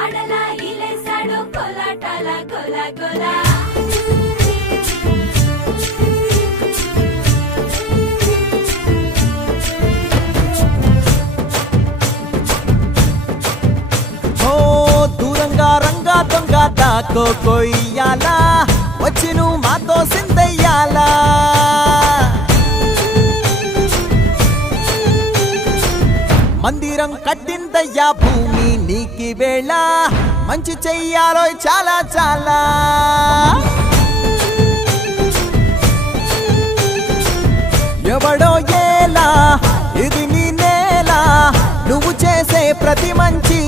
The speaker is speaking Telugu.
ఆడలా ఇలేసాడు కోలాటాల గోలా గోలా దూరంగా రంగా దొంగ దాకో కొయ్యాలా వచ్చి నువ్వు మాతో సిందయ్యాలా మందిరం కట్టిందయ్యా భూమి నీకి వేళ మంచి చెయ్యాలో చాలా చాలా ఎవడో ఏలా ఇది నీ నేల నువ్వు చేసే ప్రతి మంచి